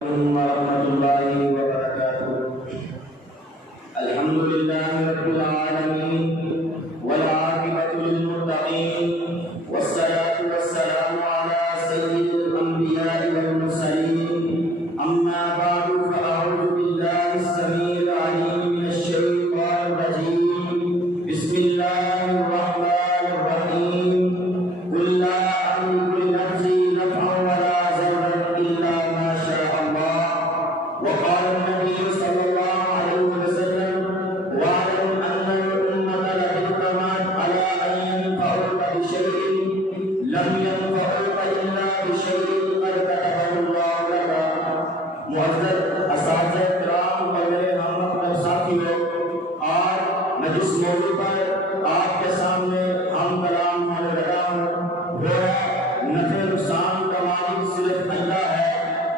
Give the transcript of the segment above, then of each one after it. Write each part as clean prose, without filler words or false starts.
ورحمة الله وبركاته. الحمد لله رب العالمين والعاقبة للمتقين والصلاة والسلام على سيد الأنبياء والمرسلين. أما بعد فأعوذ بالله السميع العليم من الشيطان الرجيم. بسم الله الرحمن الرحيم. قل لا أملك لنفسي نفعا ولا ضرا إلا ما شاء الله. وقال النبي صلى الله عليه وسلم: واعلم أن الأمة لتجتمع على أن ينفعوك بشيء لم ينفعوك إلا بشيء قد كتبه الله لك. معزز اساتذہ کرام اور میرے ہم اپنے ساتھیوں، آج میں جس موضوع پر آپ کے سامنے ہم کلام ہونے لگا ہوں وہ ہے نفع نقصان کا مالک صرف اللہ ہے۔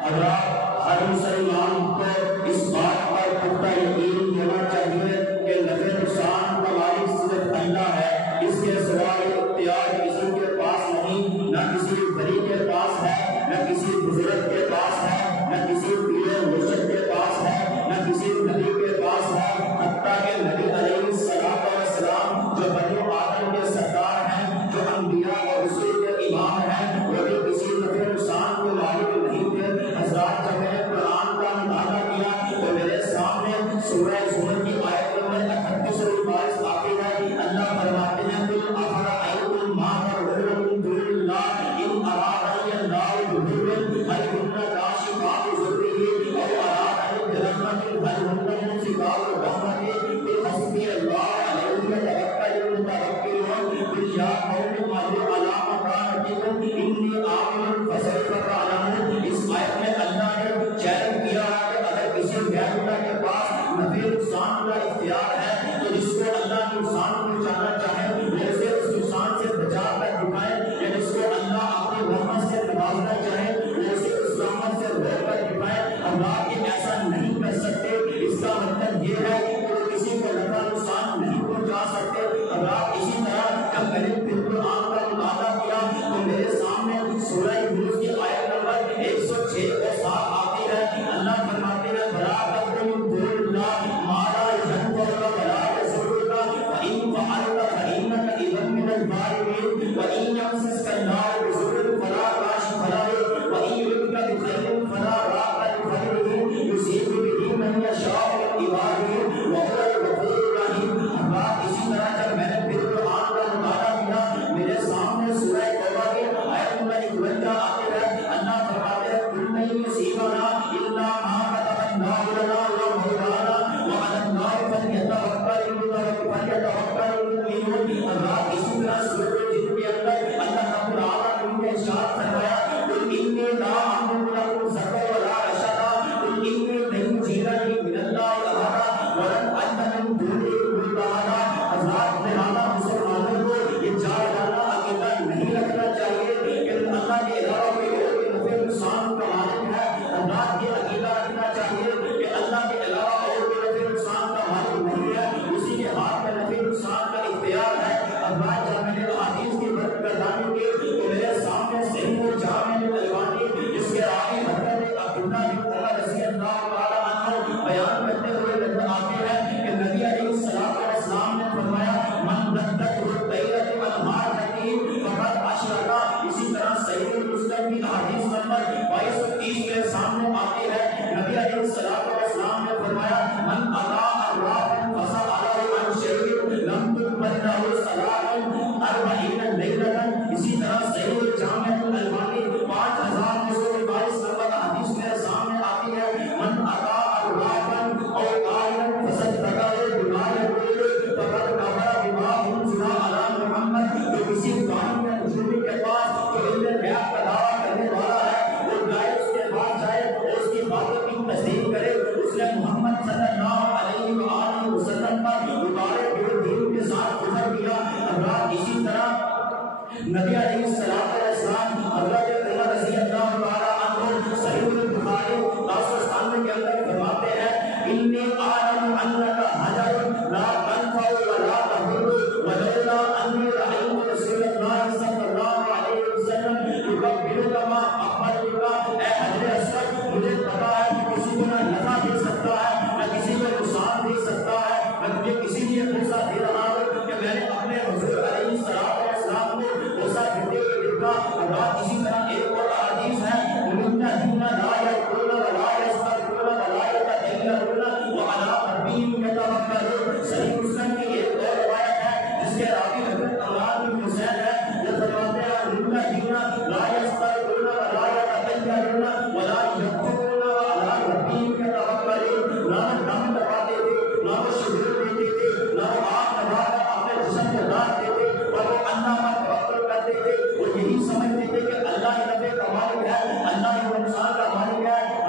حضرات، ہر مسلمان کو اس بات پر پختہ یقین ہونا چاہیے کہ نفع نقصان کا مالک صرف اللہ ہے۔ اس کے سوائے اختیار کسی کے پاس نہیں، نہ کسی ولی کے پاس ہے، نہ کسی بزرگ کے پاس ہے، نہ کسی پیر مرشد کے پاس ہے، نہ کسی نبی کے پاس ہے۔ حتیٰ کہ نبی علیہ السلام جو بنی آدم کے سردار ہیں، جو انبیاء اور رسول کے امام ہیں، وہ بھی کسی نفع نقصان کے مالک نہیں تھے۔ حضرات، جب میں نے قرآن کا مطالعہ کیا تو میرے سامنے سورہ زمر کی آیت نمبر 38 اور 22 آتی ہے۔ اللہ فرماتے ہیں: قل افرأیتم ما تدعون من دون اللہ ان ارادنی اللہ بضر هل هن کاشفات ضره او ارادنی برحمة هل هن ممسكات رحمته قل حسبی اللہ علیہ یتوکل المتوکلون قل یا قوم اعملوا علی مکانتکم انی عامل فسوف تعلمون۔ اس آیت میں اللہ نے چیلنج کیا ہے کہ اگر کسی غیر اللہ کے پاس نفع نقصان کا اختیار ہے تو جس کو اللہ نقصان پہنچانا چاہے وہ اسے اس نقصان سے بچا کر دکھائے، یا جس کو اللہ اپنی رحمت سے نوازنا چاہے وہ اسے اس رحمت سے روک کر دکھائے۔ اللہ یہ ایسا نہیں کر سکتے۔ اس کا مطلب یہ ہے کہ وہ کسی کو نفع نقصان نہیں پہنچا سکتے۔ اللہ اسی طرح جب میں نے پھر قرآن کا مطالعہ کیا تو میرے سامنے سورہ یونس کی آیت نمبر 106 اور 7 آتی ہے۔ اللہ فرماتے ہیں: بلا تدعوا من دون اللہ ما لا ينفعك ولا يضرك فإن فعلت فإنك إذا من الظالمين وإن يمسسك الله بضر فلا كاشف له وإن يردك بخير فلا راد لفضله يصيب به من يشاء من عباده وهو الغفور الرحيم۔ اللہ اسی طرح جب میں نے پھر قرآن کا مطالعہ کیا میرے سامنے سورہ توبہ کی آیت نمبر 51 آتی ہے۔ اللہ فرماتے ہیں: قل لن يصيبنا إلا ما كتب الله لنا هو مولانا وعلى الله فليتوكل المؤمنون۔ اللہ اسی طرح سورہ جن کے اندر اللہ رب العالمین نے ارشاد فرمایا: قل إني لا أملك لكم ضرا ولا رشدا قل إني لن يجيرني من الله أحد ولن أجد من دونه ملتحدا۔ حضرات، لہذا مسلمانوں کو یہ جان ڈالنا عقیدہ نہیں رکھنا چاہیے کہ اللہ کے علاوہ کوئی اور نفع نقصان کا مالک ہے۔ حضرات، یہ عقیدہ رکھنا چاہیے کہ اللہ کے علاوہ اور کوئی نفع نقصان کا مالک نہیں ہے، اسی کے ہاتھ میں نفع نقصان کا اختیار ہے۔ حضرات، جب میں نے احادیث کی برکتانی کی تو میرے سامنے صحیح و جامع البانی جس کے راوی حضرت عبداللہ بن عمر رضی اللہ تعالی عنہ بیان کرتے ہوئے نظر آتے ہیں کہ نبی علیہ السلام نے فرمایا: من ردت الطیرۃ والمارجۃ فقد اشرک۔ اسی طرح صحیح مسلم کی حدیث نمبر 2230 کے سامنے آتی ہے۔ نبی علیہ السلام نے فرمایا: من اطاع الراف فسأل عن شيء لم تقبل له صلاة 40 ليلة۔ اسی طرح صحیح جامع البانی 5922 نمبر حدیث میرے سامنے آتی ہے: من اطاع الراف او قائلا فصدق بما يقول فقد كفر بما انزل على محمد۔ جو کسی قائم یا مجرم کے پاس جو علم غیب کا دعویٰ کرنے والا ہے وہ جائے اس کے بعد جائے اور اس کی باتوں کی تصدیق کرے، اس نے محمد صلی اللہ علیہ وآلہ وسلم پر مبارک دین کے ساتھ کفر کیا۔ حضرات، اسی طرح نبی علیہ السلام حضرت عمر رضی اللہ تعالی عنہ صحیح البخاری 997 کے اندر فرماتے ہیں: انی اعلم انک حجر لا تنفع ولا تضر ولولا انی رأیت رسول اللہ صلی اللہ علیہ وسلم یقبلک ما اقبلک۔ اے حضرت اسود، مجھے پتا ہے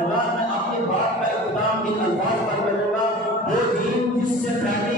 اولاد میں اپنی بات کا اختتام ان الفاظ پر کروں گا، وہ دین جس سے پہلے